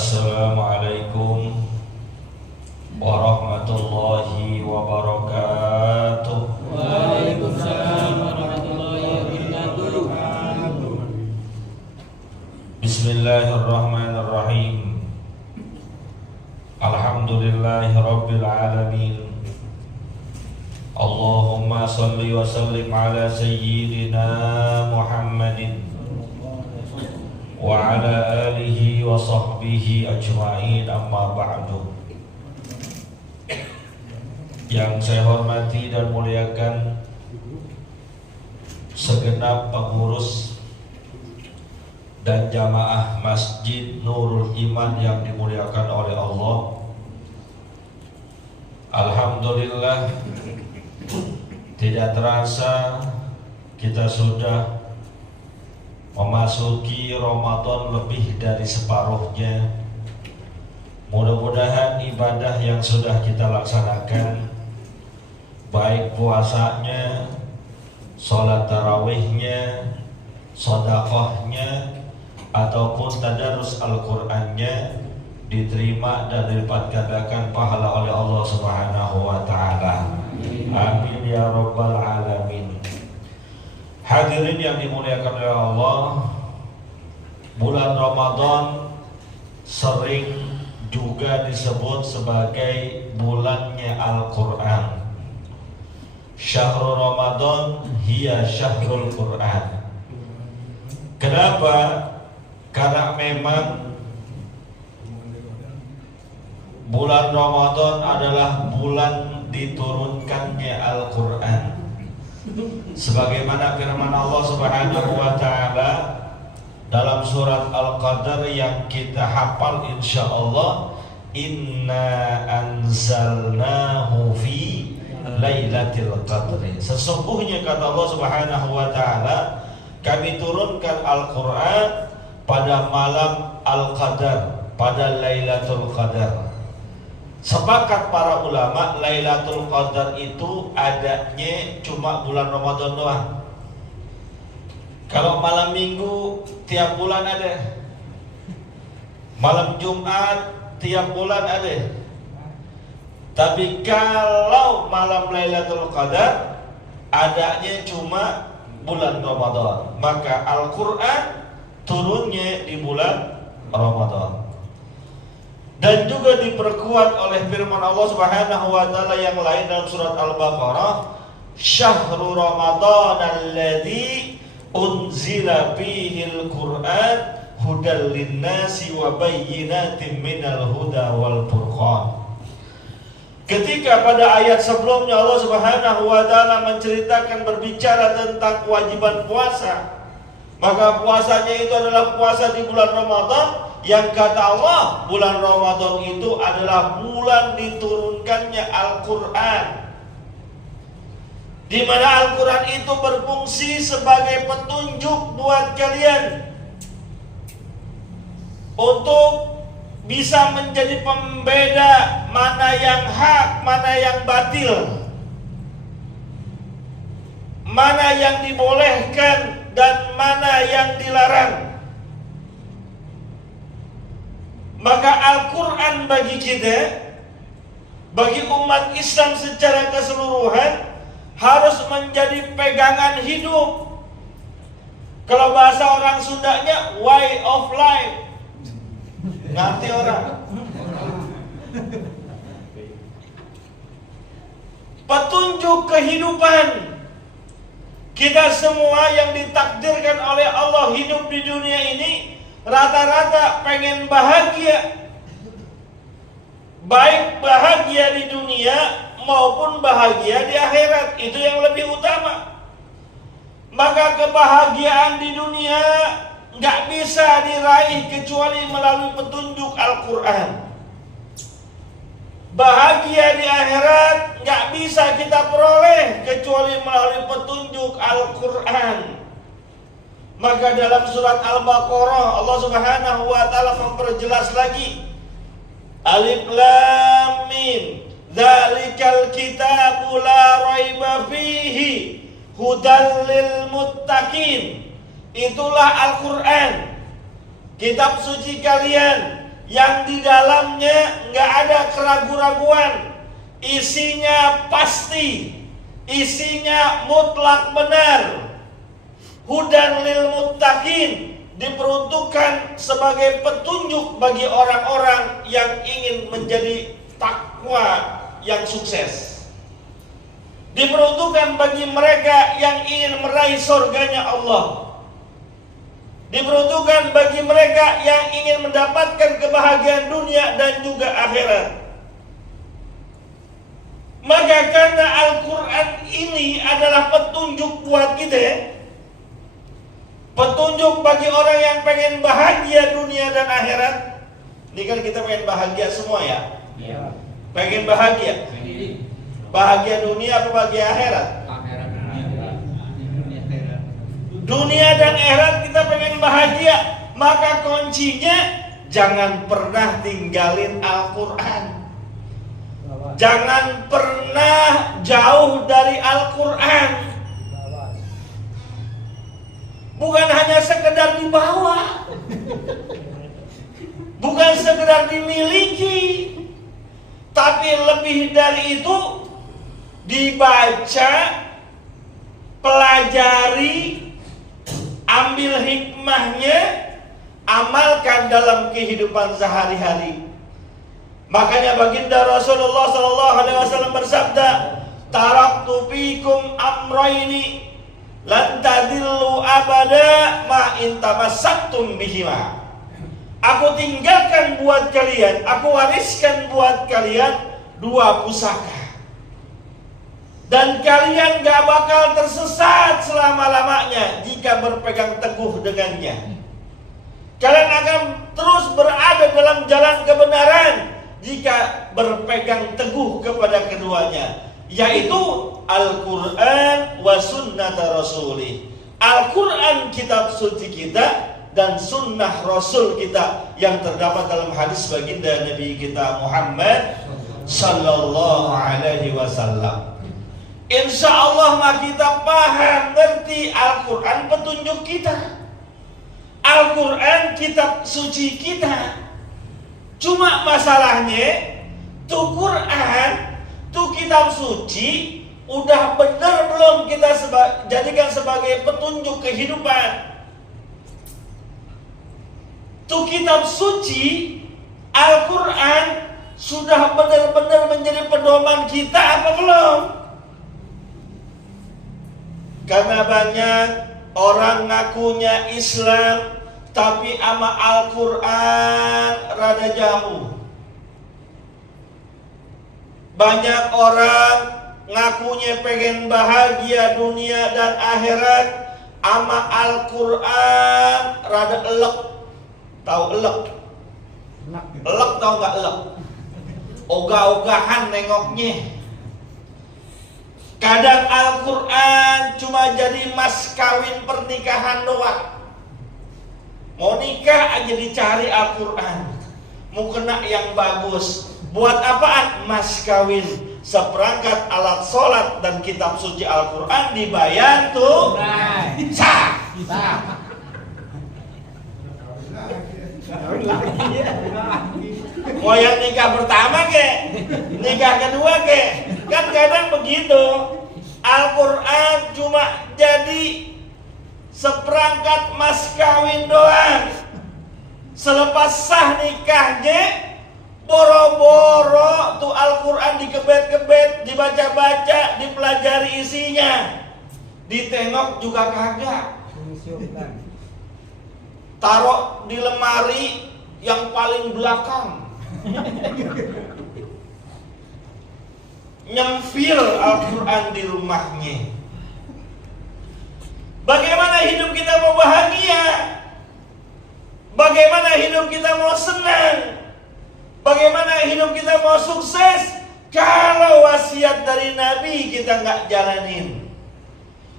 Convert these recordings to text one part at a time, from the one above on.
Assalamualaikum warahmatullahi wabarakatuh. Waalaikumsalam warahmatullahi wabarakatuh. Bismillahirrahmanirrahim. Alhamdulillahi rabbil alamin. Allahumma salli wa sallim ala sayyidina Muhammadin wa ala alihi wa sahbihi ajma'in, amma ba'du. Yang saya hormati dan muliakan segenap pengurus dan jamaah Masjid Nurul Iman yang dimuliakan oleh Allah. Alhamdulillah, tidak terasa kita sudah memasuki Ramadan lebih dari separuhnya. Mudah-mudahan ibadah yang sudah kita laksanakan, baik puasanya, sholat tarawihnya, sedekahnya, ataupun tadarus Al-Qur'annya, diterima dan dilipat gandakan pahala oleh Allah Subhanahu wa ta'ala. Amin ya rabbal alamin. Hadirin yang dimuliakan oleh Allah, bulan Ramadan sering juga disebut sebagai bulannya Al-Quran. Syahrul Ramadan hiya syahrul Quran. Kenapa? Karena memang bulan Ramadan adalah bulan diturunkannya Al-Quran. Sebagaimana firman Allah Subhanahu wa ta'ala dalam surat Al-Qadr yang kita hafal insyaallah, inna anzalnahu fi lailatul qadri. Sesungguhnya kata Allah Subhanahu wa ta'ala, kami turunkan Al-Quran pada malam Al-Qadar, pada Lailatul Qadar. Sepakat para ulama, Lailatul Qadar itu adanya cuma bulan Ramadan doang. Kalau malam minggu tiap bulan ada, malam Jumat tiap bulan ada. Tapi kalau malam Lailatul Qadar adanya cuma bulan Ramadan, maka Al-Quran turunnya di bulan Ramadan. Dan juga diperkuat oleh firman Allah Subhanahu wa ta'ala yang lain dalam surat Al-Baqarah, Syahrul Ramadan alladzi unzila fihil Qur'an hudal linnasi wa bayyinatin minal huda wal furqan. Ketika pada ayat sebelumnya Allah Subhanahu wa ta'ala menceritakan, berbicara tentang kewajiban puasa, maka puasanya itu adalah puasa di bulan Ramadan, yang kata Allah bulan Ramadan itu adalah bulan diturunkannya Al-Quran, di mana Al-Quran itu berfungsi sebagai petunjuk buat kalian untuk bisa menjadi pembeda mana yang hak, mana yang batil, mana yang dibolehkan dan mana yang dilarang. Maka Al-Quran bagi kita, bagi umat Islam secara keseluruhan, harus menjadi pegangan hidup. Kalau bahasa orang Sundanya, way of life. Ngerti orang? Petunjuk kehidupan. Kita semua yang ditakdirkan oleh Allah hidup di dunia ini rata-rata pengen bahagia, baik bahagia di dunia maupun bahagia di akhirat. Itu yang lebih utama. Maka kebahagiaan di dunia gak bisa diraih kecuali melalui petunjuk Al-Quran. Bahagia di akhirat gak bisa kita peroleh kecuali melalui petunjuk Al-Quran. Maka dalam surat Al-Baqarah Allah Subhanahu wa ta'ala memperjelas lagi, Alif Lam Mim, dzalikal kitabu la raiba fihi hudal lil muttaqin. Itulah Al-Quran, kitab suci kalian yang di dalamnya nggak ada keraguan-raguan, isinya pasti, isinya mutlak benar. Hudan lil muttaqin, diperuntukkan sebagai petunjuk bagi orang-orang yang ingin menjadi takwa yang sukses. Diperuntukkan bagi mereka yang ingin meraih surganya Allah. Diperuntukkan bagi mereka yang ingin mendapatkan kebahagiaan dunia dan juga akhirat. Maka karena Al-Quran ini adalah petunjuk buat kita, petunjuk bagi orang yang pengen bahagia dunia dan akhirat. Ini kan kita pengen bahagia semua ya? Iya. Pengen bahagia. Bahagia dunia apa bahagia akhirat? Dunia dan akhirat kita pengen bahagia. Maka kuncinya jangan pernah tinggalin Al-Quran. Jangan pernah jauh dari Al-Quran. Bukan hanya sekedar dibawa, bukan sekedar dimiliki, tapi lebih dari itu dibaca, pelajari, ambil hikmahnya, amalkan dalam kehidupan sehari-hari. Makanya baginda Rasulullah SAW bersabda, "Taraktu fikum amrayni lan tadillu abada ma in tamassaktum bihima." Aku tinggalkan buat kalian, aku wariskan buat kalian dua pusaka, dan kalian gak bakal tersesat selama-lamanya jika berpegang teguh dengannya. Kalian akan terus berada dalam jalan kebenaran jika berpegang teguh kepada keduanya, yaitu Al-Quran wa sunnata rasulih. Al-Quran kitab suci kita dan sunnah Rasul kita yang terdapat dalam hadis baginda Nabi kita Muhammad Sallallahu Alaihi Wasallam. Insya Allah mah kita paham, ngerti Al-Quran petunjuk kita, Al-Quran kitab suci kita. Cuma masalahnya tuh Quran, tuh kitab suci udah benar belum kita jadikan sebagai petunjuk kehidupan? Tuh kitab suci Al-Quran sudah benar-benar menjadi pedoman kita apa belum? Karena banyak orang ngakunya Islam tapi ama Al-Quran rada jauh. Banyak orang ngakunya pengen bahagia dunia dan akhirat, ama Al-Quran rada elek. Tahu elek? Elek tahu gak elek? Ogah-ogahan nengoknya. Kadang Al-Quran cuma jadi mas kawin pernikahan doang. Mau nikah aja dicari Al-Quran, mau kena yang bagus. Buat apaan? Mas kawin. Seperangkat alat sholat dan kitab suci Al-Quran dibayar tuh sah. Mau yang nikah pertama ke, nikah kedua ke, kan kadang begitu. Al-Quran cuma jadi seperangkat mas kawin doang. Selepas sah nikahnya, boro-boro tuh Al-Quran dikebet-kebet, dibaca-baca, dipelajari isinya, ditengok juga kagak. Taruh di lemari yang paling belakang. Nyempil Al-Quran di rumahnya. Bagaimana hidup kita mau bahagia? Bagaimana hidup kita mau senang? Bagaimana hidup kita mau sukses kalau wasiat dari Nabi kita nggak jalanin?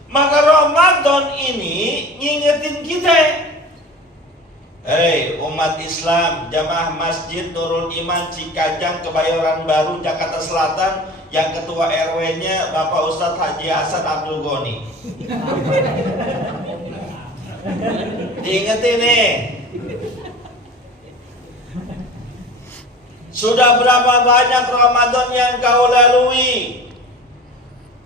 Maka Ramadan ini ngingetin kita. Hei umat Islam, jamaah Masjid Nurul Iman Cikajang, Kebayoran Baru, Jakarta Selatan, yang ketua RW-nya Bapak Ustadz Haji Hasan Abdul Ghani. Diingetin nih. Sudah berapa banyak Ramadan yang kau lalui?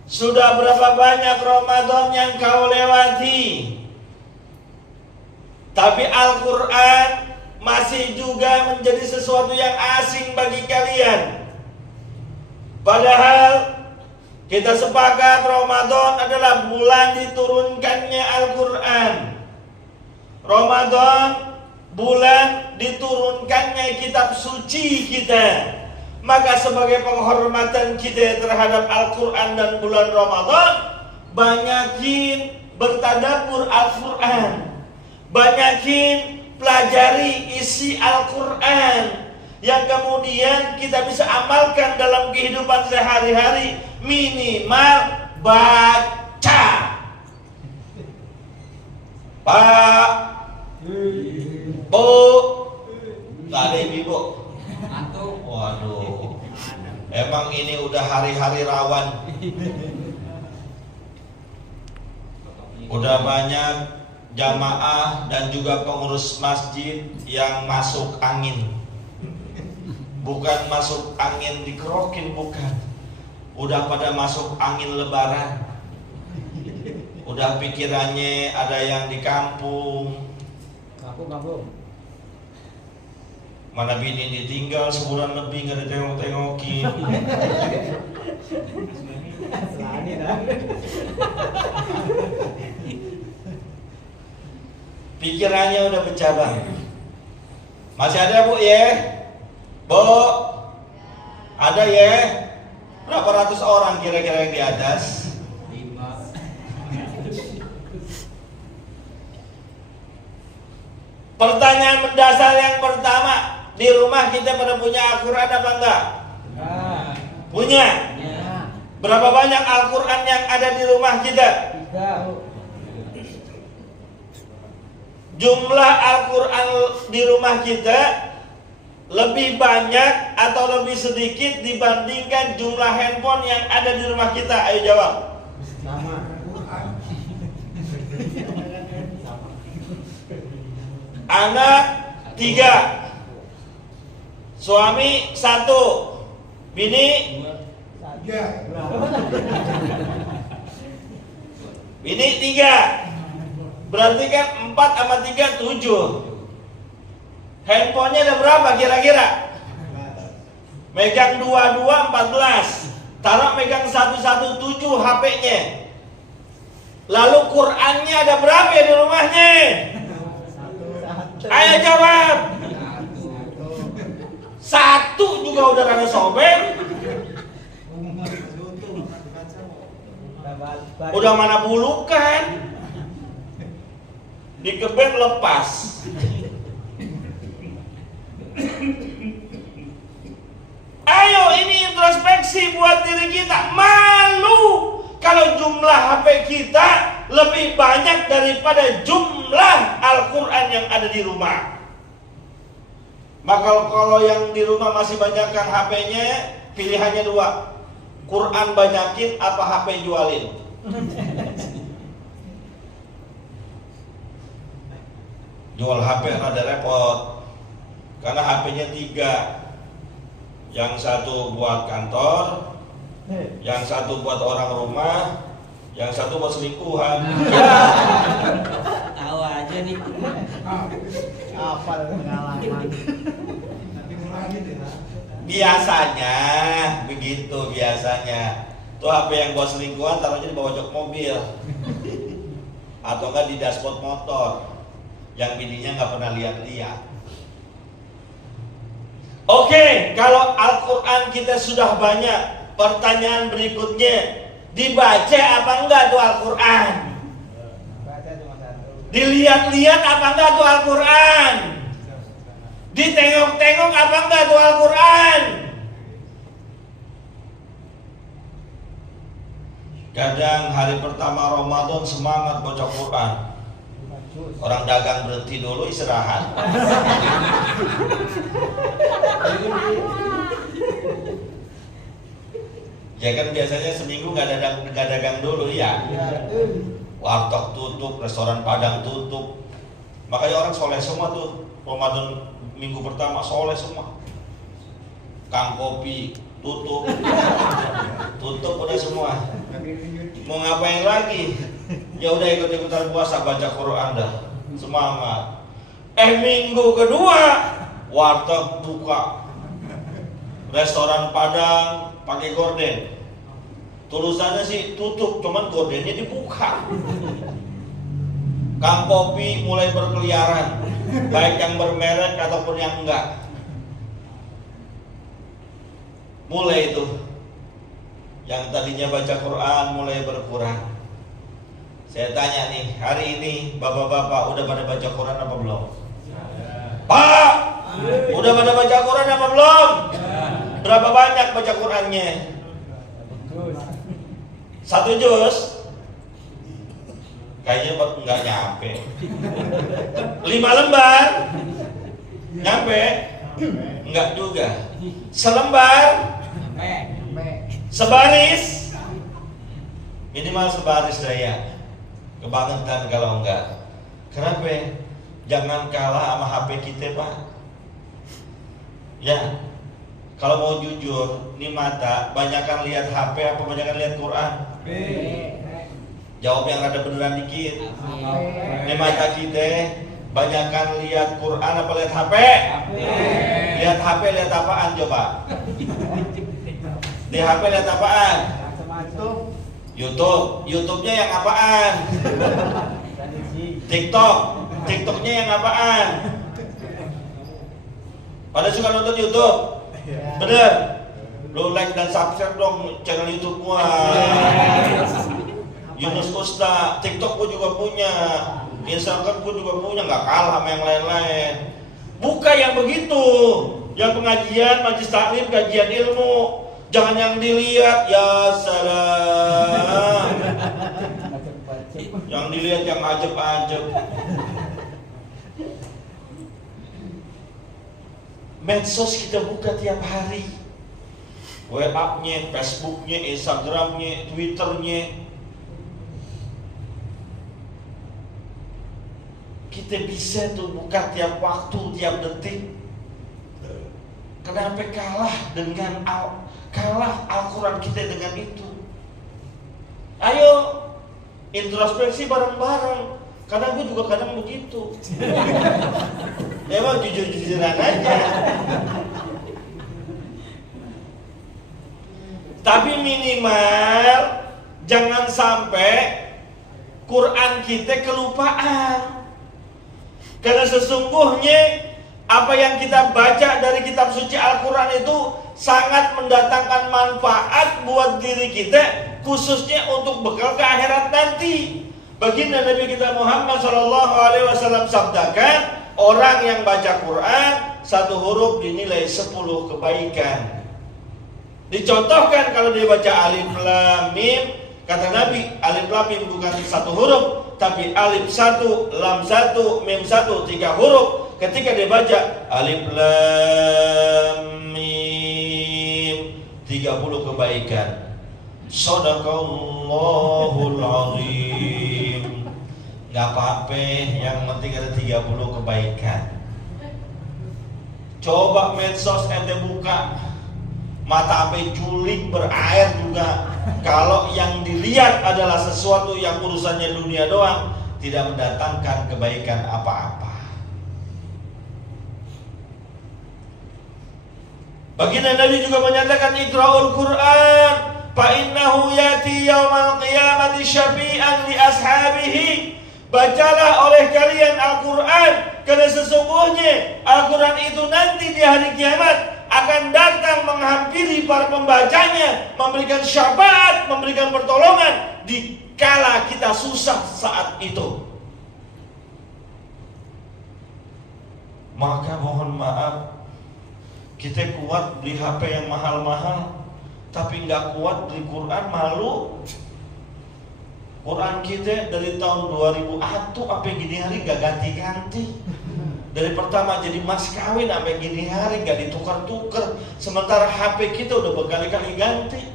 Sudah berapa banyak Ramadan yang kau lewati? Tapi Al-Quran masih juga menjadi sesuatu yang asing bagi kalian. Padahal kita sepakat Ramadan adalah bulan diturunkannya Al-Quran. Ramadan bulan diturunkannya kitab suci kita. Maka sebagai penghormatan kita terhadap Al-Quran dan bulan Ramadan, banyakin bertadabbur Al-Quran, banyakin pelajari isi Al-Quran yang kemudian kita bisa amalkan dalam kehidupan sehari-hari. Minimal baca. Pak, Bu, gak ada ibu. Waduh, emang ini udah hari-hari rawan. Udah banyak jamaah dan juga pengurus masjid yang masuk angin. Bukan masuk angin dikerokin, bukan. Udah pada masuk angin lebaran. Udah pikirannya ada yang di kampung. Kampung. Mana bini ditinggal sebulan lebih nggak ditengok-tengokin. Pikirannya udah bercabang. Masih ada Bu ya? Bu, ada ya? Berapa ratus orang kira-kira yang di atas? 5. Pertanyaan mendasar yang pertama, di rumah kita pada punya Al-Quran apa enggak? Punya? Berapa banyak Al-Quran yang ada di rumah kita? 3. Jumlah Al-Quran di rumah kita lebih banyak atau lebih sedikit dibandingkan jumlah handphone yang ada di rumah kita? Ayo jawab. Sama. Anak 3, suami 1, bini 3. Berarti kan 4 sama 3 7. Handphonenya ada berapa kira-kira? Megang 22 14. Taruh megang 117 HP-nya. Lalu Qur'annya ada berapa ya di rumahnya? Ayo jawab. 1 juga udah rada sobek. Udah mana bulukan? Dikebet lepas. Ayo ini introspeksi buat diri kita. Malu kalau jumlah HP kita lebih banyak daripada jumlah Al-Quran yang ada di rumah. Maka kalau yang di rumah masih banyakkan HP-nya, pilihannya 2. Quran banyakin apa HP jualin? Jual HP rada repot. Karena HP-nya 3. Yang satu buat kantor, yang satu buat orang rumah, yang satu buat selingkuhan. Tahu aja nih. Hafal pengalaman. Biasanya begitu biasanya. Tuh HP yang buat selingkuhan taruhnya di bawah jok mobil. Atau enggak di dashboard motor. Yang bininya nggak pernah lihat-lihat. Oke, kalau Al-Quran kita sudah banyak, pertanyaan berikutnya, dibaca apa enggak tuh Al-Quran? Dilihat-lihat apa enggak tuh Al-Quran? Ditengok-tengok apa enggak tuh Al-Quran? Kadang hari pertama Ramadan semangat baca Quran. Orang dagang berhenti dulu istirahat. Ya kan biasanya seminggu nggak dagang dulu ya. Warteg tutup, restoran Padang tutup. Makanya orang soleh semua tuh. Ramadan minggu pertama soleh semua. Kang kopi tutup. Tutup udah semua. Mau ngapain lagi? Ya udah ikut-ikutan puasa, baca Quran dah. Semangat. Minggu kedua warteg buka. Restoran Padang pakai gorden. Tulisannya sih tutup, cuman gordennya dibuka. Kang kopi mulai berkeliaran, baik yang bermerek ataupun yang enggak. Mulai itu, yang tadinya baca Quran mulai berkurang. Saya tanya nih, hari ini bapak-bapak udah pada baca Quran apa belum? Pak, udah pada baca Quran apa belum? Berapa banyak baca Qurannya? 1 juz? Kayaknya nggak nyampe. 5 lembar? Nyampe? Enggak juga. Selembar? Sebaris? Minimal sebaris saya. Kebangetan kalau enggak. Kenapa? Jangan kalah sama HP kita, Pak. Ya, kalau mau jujur, nih mata banyakan lihat HP apa banyakan lihat Quran? Jawab yang ada beneran dikit. Nih mata kita banyakan lihat Quran apa lihat HP? Lihat HP lihat apaan coba? Di HP lihat apaan? YouTube. YouTube-nya yang apaan? TikTok. TikTok-nya yang apaan? Pada suka nonton YouTube? Bener? Lu like dan subscribe dong channel YouTube gua. Yunus Usta. TikTok gua juga punya. Instagram gua juga punya. Gak kalah sama yang lain-lain. Buka yang begitu. Yang pengajian, majlis taklim, kajian ilmu. Jangan yang dilihat, ya salam. Yang dilihat yang ajeb-ajeb. Medsos kita buka tiap hari. WA-nya, Facebook-nya, Instagram-nya, Twitter-nya. Kita bisa tuh buka tiap waktu, tiap detik. Kenapa kalah Al-Quran kita dengan itu? Ayo introspeksi bareng-bareng. Karena gue juga kadang begitu. Emang jujur-jujuran aja. Tapi minimal jangan sampai Quran kita kelupaan. Karena sesungguhnya apa yang kita baca dari kitab suci Al-Quran itu sangat mendatangkan manfaat buat diri kita, khususnya untuk bekal ke akhirat nanti. Baginda Nabi kita Muhammad SAW sabdakan, orang yang baca Quran 1 huruf dinilai 10 kebaikan. Dicontohkan kalau dia baca alif lam mim, kata Nabi alif lam mim bukan 1 huruf, tapi alif 1, lam 1, mim 1, 3 huruf. Ketika dia baca alif lam mim 30 kebaikan. Shadaqallahul azim. Gak apa-apa, yang penting ada 30 kebaikan. Coba medsos ente buka, mata ape julik berair juga. Kalau yang dilihat adalah sesuatu yang urusannya dunia doang, tidak mendatangkan kebaikan apa-apa. Baginda Nabi juga menyatakan Iqra'ul Quran fa innahu yati yaumal qiyamati syafi'an li ashabihi. Bacalah oleh kalian Al-Quran, karena sesungguhnya Al-Quran itu nanti di hari kiamat akan datang menghampiri para pembacanya, memberikan syafaat, memberikan pertolongan di kala kita susah saat itu. Maka mohon maaf, kita kuat beli HP yang mahal-mahal, tapi nggak kuat beli Quran, malu. Quran kita dari tahun 2001 sampai gini hari gak ganti-ganti. Dari pertama jadi mas kawin sampai gini hari gak ditukar-tukar. Sementara HP kita udah berkali-kali ganti.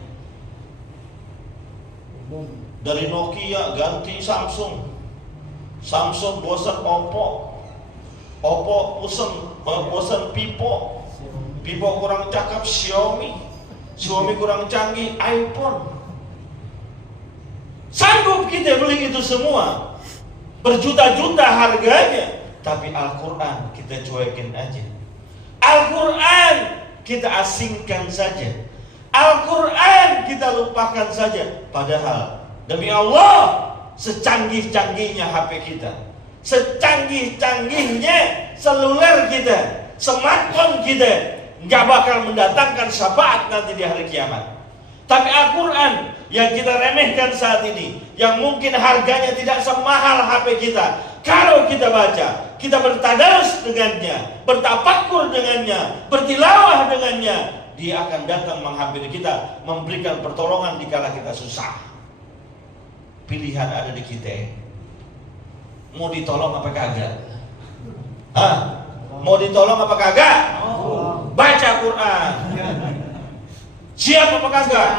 Dari Nokia ganti Samsung, Samsung bosan Oppo, Oppo bosan Vivo, Vivo kurang cakep, Xiaomi kurang canggih, iPhone. Sanggup kita beli itu semua, berjuta-juta harganya, tapi Al-Quran kita cuekin aja. Al-Quran kita asingkan saja. Al-Quran kita lupakan saja. Padahal demi Allah, secanggih-canggihnya HP kita, secanggih-canggihnya seluler kita, smartphone kita, nggak bakal mendatangkan syafaat nanti di hari kiamat. Tapi Al-Quran yang kita remehkan saat ini, yang mungkin harganya tidak semahal HP kita, kalau kita baca, kita bertadarus dengannya, bertafakur dengannya, bertilawah dengannya, dia akan datang menghampiri kita, memberikan pertolongan dikala kita susah. Pilihan ada di kita. Mau ditolong apa kagak? Hah? Mau ditolong apa kagak? Baca Quran. Siap apa kagak?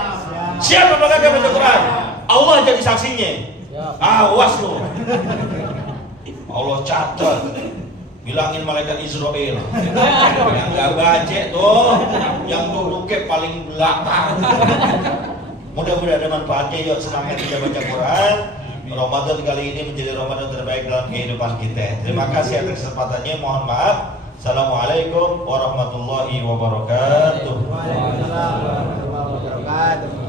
Siap apa kagak baca Quran? Allah jadi saksinya. Awas lu. Allah catat. Bilangin malaikat Israel. Yang gak baca tuh, yang duduknya paling belakang. Mudah-mudahan ada manfaatnya. Yuk semangat kita baca Quran. Ramadan kali ini menjadi Ramadan terbaik dalam kehidupan kita. Terima kasih atas kesempatannya. Mohon maaf. Assalamualaikum warahmatullahi wabarakatuh. Waalaikumsalam warahmatullahi wabarakatuh.